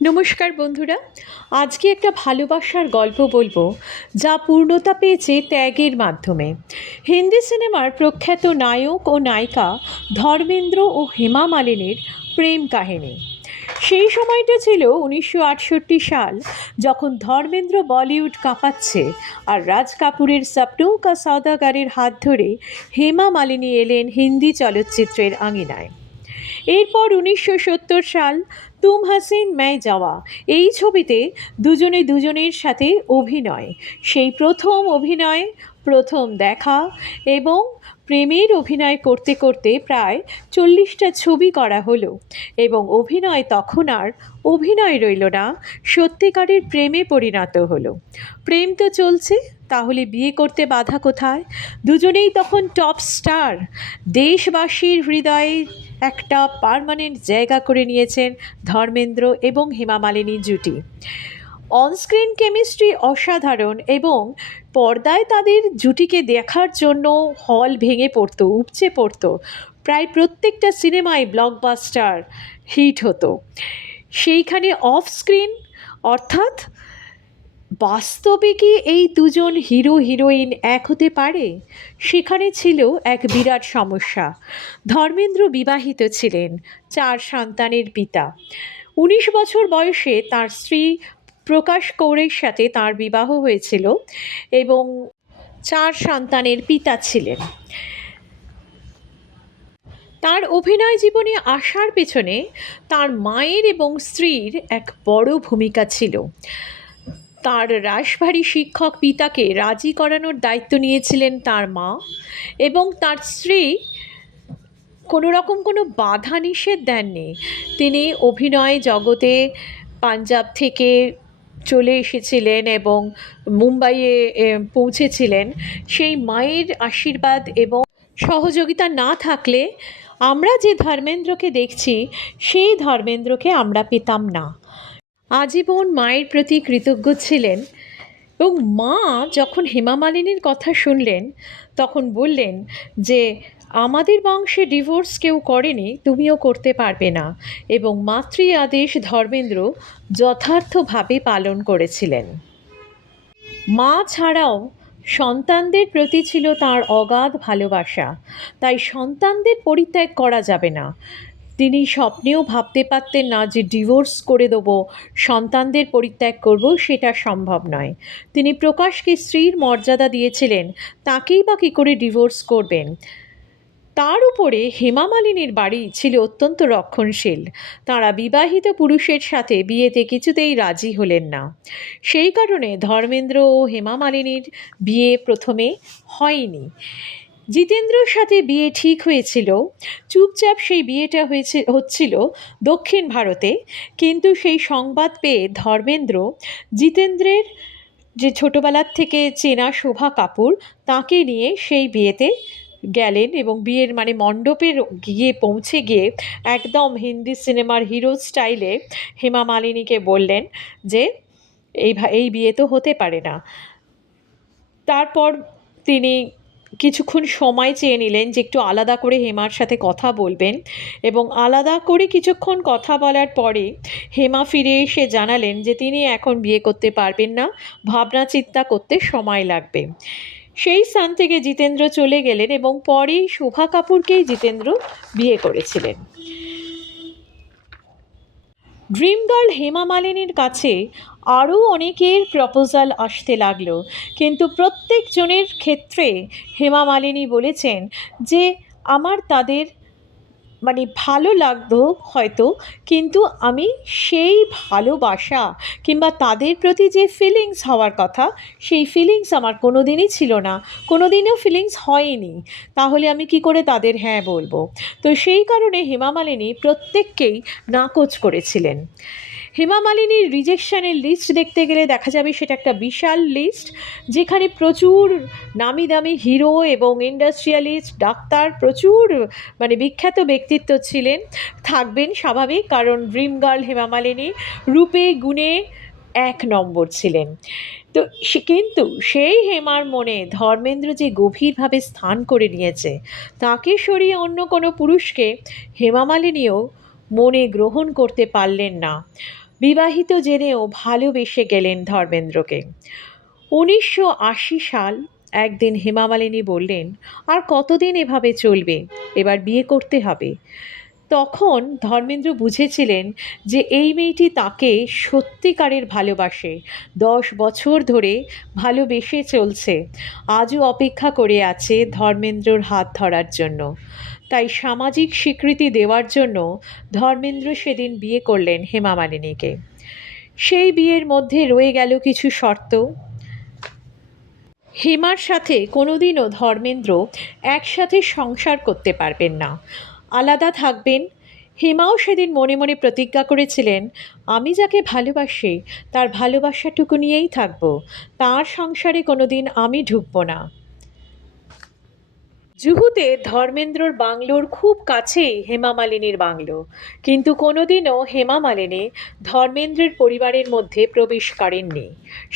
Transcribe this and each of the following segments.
নমস্কার বন্ধুরা, আজকে একটা ভালোবাসার গল্প বলবো যা পূর্ণতা পেয়েছে ত্যাগের মাধ্যমে। হিন্দি সিনেমার প্রখ্যাত নায়ক ও নায়িকা ধর্মেন্দ্র ও হেমা মালিনীর প্রেম কাহিনী। সেই সময়টা ছিল 1968 সাল, যখন ধর্মেন্দ্র বলিউড কাঁপাচ্ছে আর রাজ কাপুরের সপনों का সওদাগরের হাত ধরে হেমা মালিনী এলেন হিন্দি চলচ্চিত্রের আঙিনায়। এরপর 1970 সাল তুম হাসিন मैं যাওয়া এই ছবিতে দুজনে দুজনের সাথে অভিনয়। সেই প্রথম অভিনয়, প্রথম দেখা এবং প্রেমের অভিনয় করতে করতে প্রায় 40টা ছবি করা হলো এবং অভিনয় তখন আর অভিনয় রইল না, সত্যিকারের প্রেমে পরিণত হলো। প্রেম তো চলছে, তাহলে বিয়ে করতে বাধা কোথায়? দুজনেই তখন টপ স্টার, দেশবাসীর হৃদয়ে একটা পার্মানেন্ট জায়গা করে নিয়েছেন ধর্মেন্দ্র এবং হেমা মালিনী জুটি। অনস্ক্রিন কেমিস্ট্রি অসাধারণ এবং পর্দায় তাদের জুটিকে দেখার জন্য হল ভেঙে পড়তো, উপচে পড়তো। প্রায় প্রত্যেকটা সিনেমায় ব্লকবাস্টার হিট হতো। সেইখানে অফ স্ক্রিন, অর্থাৎ বাস্তবে কি এই দুজন হিরো হিরোইন এক হতে পারে? সেখানে ছিল এক বিরাট সমস্যা। ধর্মেন্দ্র বিবাহিত ছিলেন, 4 সন্তানের পিতা। 19 বছর বয়সে তার স্ত্রী প্রকাশ কৌরের সাথে তার বিবাহ হয়েছিল এবং 4 সন্তানের পিতা ছিলেন। তার অভিনয় জীবনে আসার পেছনে তার মায়ের এবং স্ত্রীর এক বড় ভূমিকা ছিল। তার রাশভারী শিক্ষক পিতাকে রাজি করানোর দায়িত্ব নিয়েছিলেন তার মা, এবং তার স্ত্রী কোনো রকম কোনো বাধা নিষেধ দেননি। তিনি অভিনয় জগতে পাঞ্জাব থেকে চলে এসেছিলেন এবং মুম্বাইয়ে পৌঁছেছিলেন। সেই মায়ের আশীর্বাদ এবং সহযোগিতা না থাকলে আমরা যে ধর্মেন্দ্রকে দেখছি সেই ধর্মেন্দ্রকে আমরা পেতাম না। আজীবন মায়ের প্রতি কৃতজ্ঞ ছিলেন এবং মা যখন হেমা মালিনীর কথা শুনলেন তখন বললেন যে আমাদের বংশে ডিভোর্স কেউ করেনি, তুমিও করতে পারবে না, এবং মাতৃ আদেশ ধর্মেন্দ্র যথার্থভাবে পালন করেছিলেন। মা ছাড়াও সন্তানদের প্রতি ছিল তার অগাধ ভালোবাসা, তাই সন্তানদের পরিত্যাগ করা যাবে না। তিনি স্বপ্নেও ভাবতে পারতেন না যে ডিভোর্স করে দেবো, সন্তানদের পরিত্যাগ করব, সেটা সম্ভব নয়। তিনি প্রকাশকে স্ত্রীর মর্যাদা দিয়েছিলেন, তাকেই বা কী করে ডিভোর্স করবেন? তার উপরে হেমা মালিনীর বাড়ি ছিল অত্যন্ত রক্ষণশীল। তাঁরা বিবাহিত পুরুষের সাথে বিয়েতে কিছুতেই রাজি হলেন না। সেই কারণে ধর্মেন্দ্র ও হেমা মালিনীর বিয়ে প্রথমে হয়নি। জিতেন্দ্রর সাথে বিয়ে ঠিক হয়েছিল, চুপচাপ সেই বিয়েটা হচ্ছিল দক্ষিণ ভারতে। কিন্তু সেই সংবাদ পেয়ে ধর্মেন্দ্র জিতেন্দ্রের যে ছোটোবেলার থেকে চেনা শোভা কাপুর, তাকে নিয়ে সেই বিয়েতে গেলেন এবং বিয়ের মণ্ডপের পৌঁছে গিয়ে একদম হিন্দি সিনেমার হিরো স্টাইলে হেমা মালিনীকে বললেন যে এই বিয়ে তো হতে পারে না। তারপর তিনি কিছুক্ষণ সময় চেয়ে নিলেন যে একটু আলাদা করে হেমার সাথে কথা বলবেন, এবং আলাদা করে কিছুক্ষণ কথা বলার পরে হেমা ফিরে এসে জানালেন যে তিনি এখন বিয়ে করতে পারবেন না, ভাবনা চিন্তা করতে সময় লাগবে। সেই স্থান থেকে জিতেন্দ্র চলে গেলেন এবং পরে শোভা কাপুরকেই জিতেন্দ্র বিয়ে করেছিলেন। ড্রিম গার্ল হেমা মালিনীর কাছে আরও অনেকের প্রপোজাল আসতে লাগলো, কিন্তু প্রত্যেকজনের ক্ষেত্রে হেমা মালিনী বলেছেন যে আমার তাদের ভালো লাগতো হয়তো, কিন্তু আমি সেই ভালোবাসা কিংবা তাদের প্রতি যে ফিলিংস হওয়ার কথা, সেই ফিলিংস আমার কোনো দিনই ছিল না, কোনো দিনও ফিলিংস হয়নি। তাহলে আমি কি করে তাদের হ্যাঁ বলবো? তো সেই কারণে হেমা মালিনী প্রত্যেককেই নাকচ করেছিলেন। হেমা মালিনীর রিজেকশনের লিস্ট দেখতে গেলে দেখা যাবে সেটা একটা বিশাল লিস্ট, যেখানে প্রচুর নামি দামি হিরো এবং ইন্ডাস্ট্রিয়ালিস্ট, ডাক্তার, প্রচুর বিখ্যাত ব্যক্তিত্ব ছিলেন, থাকবেন স্বাভাবিক, কারণ ড্রিম গার্ল হেমা মালিনী রূপে গুণে 1 নম্বর ছিলেন। তো কিন্তু সেই হেমার মনে ধর্মেন্দ্র যে গভীরভাবে স্থান করে নিয়েছে, তাকে সরিয়ে অন্য কোনো পুরুষকে হেমা মালিনীও মনে গ্রহণ করতে পারলেন না। বিবাহিত জেনেও ভালোবেসে গেলেন ধর্মেন্দ্রকে। 1980 সাল। একদিন হেমা মালিনী বললেন, আর কতদিন এভাবে চলবে, এবার বিয়ে করতে হবে। তখন ধর্মেন্দ্র বুঝেছিলেন যে এই মেয়েটি তাকে সত্যিকারের ভালোবাসে, 10 বছর ধরে ভালোবেসে চলছে, আজও অপেক্ষা করে আছে ধর্মেন্দ্রর হাত ধরার জন্য। তাই সামাজিক স্বীকৃতি দেওয়ার জন্য ধর্মেন্দ্র সেদিন বিয়ে করলেন হেমা মালিনীকে। সেই বিয়ের মধ্যে রয়ে গেল কিছু শর্ত। হেমার সাথে কোনোদিনও ধর্মেন্দ্র একসাথে সংসার করতে পারবেন না, আলাদা থাকবেন। হেমাও সেদিন মনে মনে প্রতিজ্ঞা করেছিলেন, আমি যাকে ভালোবাসি তার ভালোবাসাটুকু নিয়েই থাকব, তার সংসারে কোনোদিন আমি ঢুকব না। জুহুতে ধর্মেন্দ্রর বাংলোর খুব কাছেই হেমা মালিনীর বাংলো, কিন্তু কোনোদিনও হেমা মালিনী ধর্মেন্দ্রের পরিবারের মধ্যে প্রবেশ করেননি,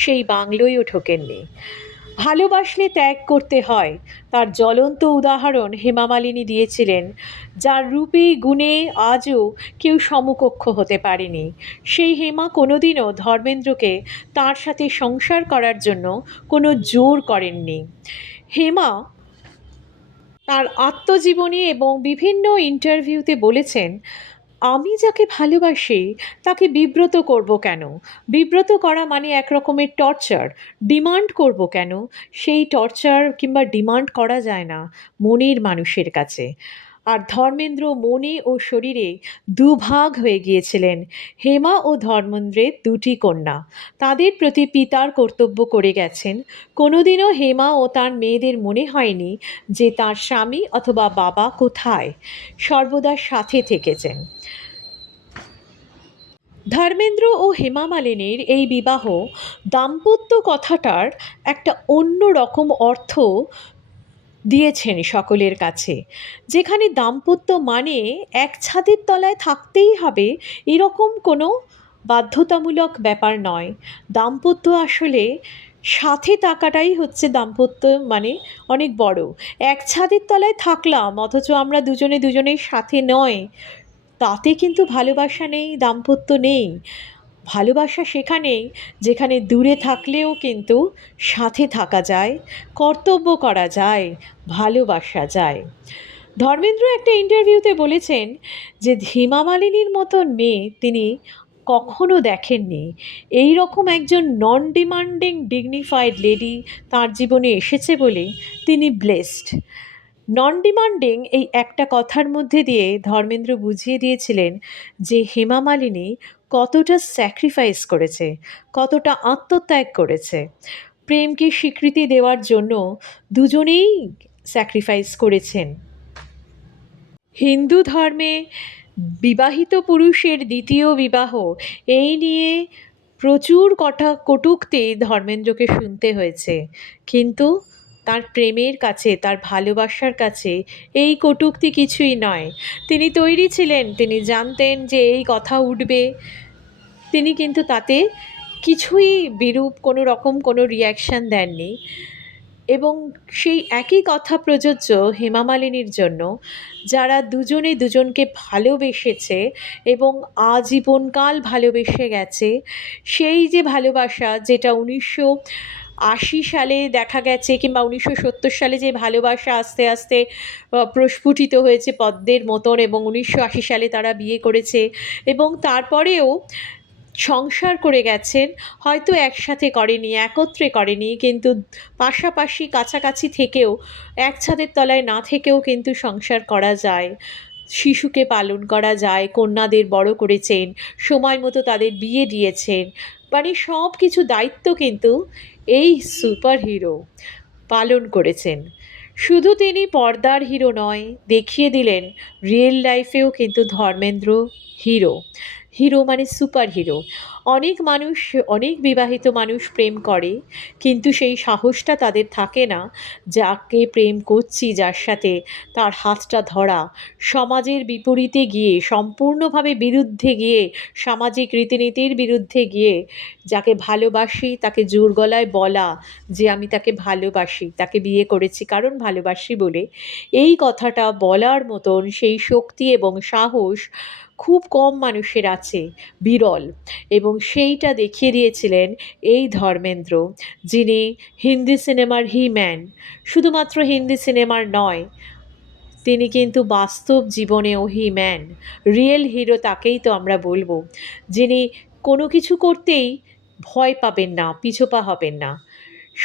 সেই বাংলোয়ও ঢোকেননি। ভালোবাসলে ত্যাগ করতে হয়, তার জ্বলন্ত উদাহরণ হেমা মালিনী দিয়েছিলেন, যার রূপে গুণে আজও কেউ সমকক্ষ হতে পারেনি। সেই হেমা কোনোদিনও ধর্মেন্দ্রকে তার সাথে সংসার করার জন্য কোনো জোর করেননি। হেমা তার আত্মজীবনী এবং বিভিন্ন ইন্টারভিউতে বলেছেন, আমি যাকে ভালোবাসি তাকে বিব্রত করব কেন? বিব্রত করা মানে এক রকমের টর্চার। ডিমান্ড করব কেন? সেই টর্চার কিংবা ডিমান্ড করা যায় না মনের মানুষের কাছে। আর ধর্মেন্দ্র মনে ও শরীরে দুভাগ হয়ে গিয়েছিলেন। হেমা ও ধর্মেন্দ্রের দুটি কন্যা, তাদের প্রতি পিতার কর্তব্য করে গেছেন। কোনোদিনও হেমা ও তার মেয়েদের মনে হয়নি যে তার স্বামী অথবা বাবা কোথায়, সর্বদা সাথে থেকেছেন। ধর্মেন্দ্র ও হেমা মালিনীর এই বিবাহ দাম্পত্য কথাটার একটা অন্য রকম অর্থ দিয়েছেন সকলের কাছে। যেখানে দাম্পত্য মানে এক ছাদের তলায় থাকতেই হবে এরকম কোনো বাধ্যতামূলক ব্যাপার নয়। দাম্পত্য আসলে সাথে থাকাটাই হচ্ছে দাম্পত্য, মানে অনেক বড়। এক ছাদের তলায় থাকলাম অথচ আমরা দুজনে দুজনের সাথে নয়, তাতে কিন্তু ভালোবাসা নেই, দাম্পত্য নেই। ভালোবাসা সেখানেই যেখানে দূরে থাকলেও কিন্তু সাথে থাকা যায়, কর্তব্য করা যায়, ভালোবাসা যায়। ধর্মেন্দ্র একটা ইন্টারভিউতে বলেছেন যে হেমা মালিনীর মতন মেয়ে তিনি কখনো দেখেননি। এই রকম একজন নন ডিমান্ডিং ডিগনিফাইড লেডি তার জীবনে এসেছে বলে তিনি ব্লেসড। নন ডিমান্ডিং এই একটা কথার মধ্যে দিয়ে ধর্মেন্দ্র বুঝিয়ে দিয়েছিলেন যে হেমা মালিনী কতটা স্যাক্রিফাইস করেছে, কতটা আত্মত্যাগ করেছে। প্রেমকে স্বীকৃতি দেওয়ার জন্য দুজনেই স্যাক্রিফাইস করেছেন। হিন্দু ধর্মে বিবাহিত পুরুষের দ্বিতীয় বিবাহ, এই নিয়ে প্রচুর কটূক্তি ধর্মেন্দ্রকে শুনতে হয়েছে, কিন্তু তার প্রেমের কাছে, তার ভালোবাসার কাছে এই কটূক্তি কিছুই নয়। তিনি তৈরি ছিলেন, তিনি জানতেন যে এই কথা উঠবে, তিনি কিন্তু তাতে কিছুই বিরূপ কোনো রকম কোনো রিয়াকশান দেননি। এবং সেই একই কথা প্রযোজ্য হেমা মালিনীর জন্য, যারা দুজনে দুজনকে ভালোবেসেছে এবং আজীবনকাল ভালোবেসে গেছে। সেই যে ভালোবাসা যেটা 1980 সালে দেখা গেছে, কিংবা 1970 সালে যে ভালোবাসা আস্তে আস্তে প্রস্ফুটিত হয়েছে পদ্মের মতন, এবং 1980 সালে তারা বিয়ে করেছে এবং তারপরেও সংসার করে গেছেন। হয়তো একসাথে করেনি, একত্রে করেনি, কিন্তু পাশাপাশি কাছাকাছি থেকেও, এক ছাদের তলায় না থেকেও কিন্তু সংসার করা যায়। শিশুকে পালন করা যায়, কন্যাদের বড় করেছেন, সময় মতো তাদের বিয়ে দিয়েছেন, মানে সব কিছু দায়িত্ব কিন্তু এই সুপার হিরো পালন করেছেন। শুধু তিনি পর্দার হিরো নয়, দেখিয়ে দিলেন রিয়েল লাইফেও কিন্তু ধর্মেন্দ্র হিরো। হিরো মানে সুপার হিরো। অনেক মানুষ, অনেক বিবাহিত মানুষ প্রেম করে, কিন্তু সেই সাহসটা তাদের থাকে না যাকে প্রেম করছি, যার সাথে, তার হাতটা ধরা, সমাজের বিপরীতে গিয়ে, সম্পূর্ণভাবে বিরুদ্ধে গিয়ে, সামাজিক রীতিনীতির বিরুদ্ধে গিয়ে যাকে ভালোবাসি তাকে জোর গলায় বলা যে আমি তাকে ভালোবাসি, তাকে বিয়ে করেছি কারণ ভালোবাসি বলে। এই কথাটা বলার মতন সেই শক্তি এবং সাহস খুব কম মানুষের আছে, বিরল। এবং সেইটা দেখিয়ে দিয়েছিলেন এই ধর্মেন্দ্র, যিনি হিন্দি সিনেমার হি ম্যান। শুধুমাত্র হিন্দি সিনেমার নয়, তিনি কিন্তু বাস্তব জীবনেও হি ম্যান। রিয়েল হিরো তাকেই তো আমরা বলবো, যিনি কোনো কিছু করতেই ভয় পাবেন না, পিছপা হবেন না।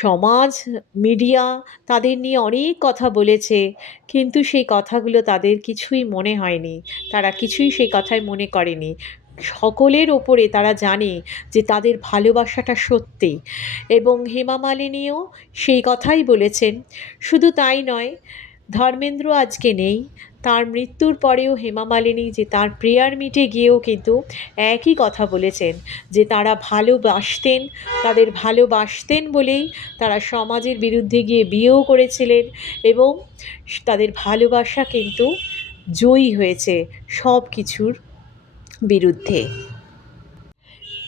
সমাজ, মিডিয়া তাদের নিয়ে অনেক কথা বলেছে, কিন্তু সেই কথাগুলো তাদের কিছুই মনে হয়নি, তারা কিছুই সেই কথায় মনে করেনি। সকলের ওপরে তারা জানে যে তাদের ভালোবাসাটা সত্যি, এবং হেমা মালিনীও সেই কথাই বলেছেন। শুধু তাই নয়, ধর্মেন্দ্র আজকে নেই, তার মৃত্যুর পরেও হেমা মালিনী যে তার প্রেয়ার মিটে গিয়েও কিন্তু একই কথা বলেছেন যে তারা ভালোবাসতেন, তাদের ভালোবাসতেন বলেই তারা সমাজের বিরুদ্ধে গিয়ে বিয়েও করেছিলেন, এবং তাদের ভালোবাসা কিন্তু জয়ী হয়েছে সব কিছুর বিরুদ্ধে।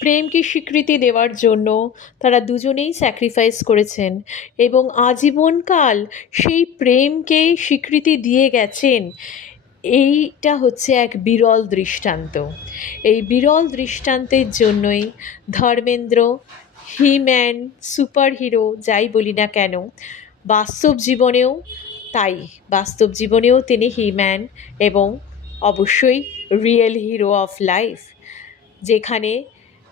প্রেমকে স্বীকৃতি দেওয়ার জন্য তারা দুজনেই স্যাক্রিফাইস করেছেন, এবং আজীবনকাল সেই প্রেমকে স্বীকৃতি দিয়ে গেছেন। এইটা হচ্ছে এক বিরল দৃষ্টান্ত। এই বিরল দৃষ্টান্তের জন্যই ধর্মেন্দ্র হি ম্যান, সুপার হিরো যাই বলি না কেন, বাস্তব জীবনেও তাই, বাস্তব জীবনেও তিনি হি ম্যান, এবং অবশ্যই রিয়েল হিরো অফ লাইফ, যেখানে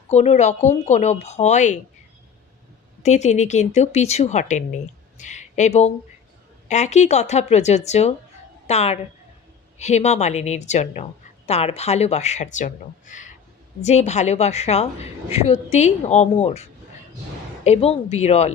কোনো রকম কোনো ভয়তে তিনি কিন্তু পিছু হটেননি। এবং একই কথা প্রযোজ্য তার হেমা মালিনীর জন্য, তার ভালোবাসার জন্য, যে ভালোবাসা সত্যি অমর এবং বিরল।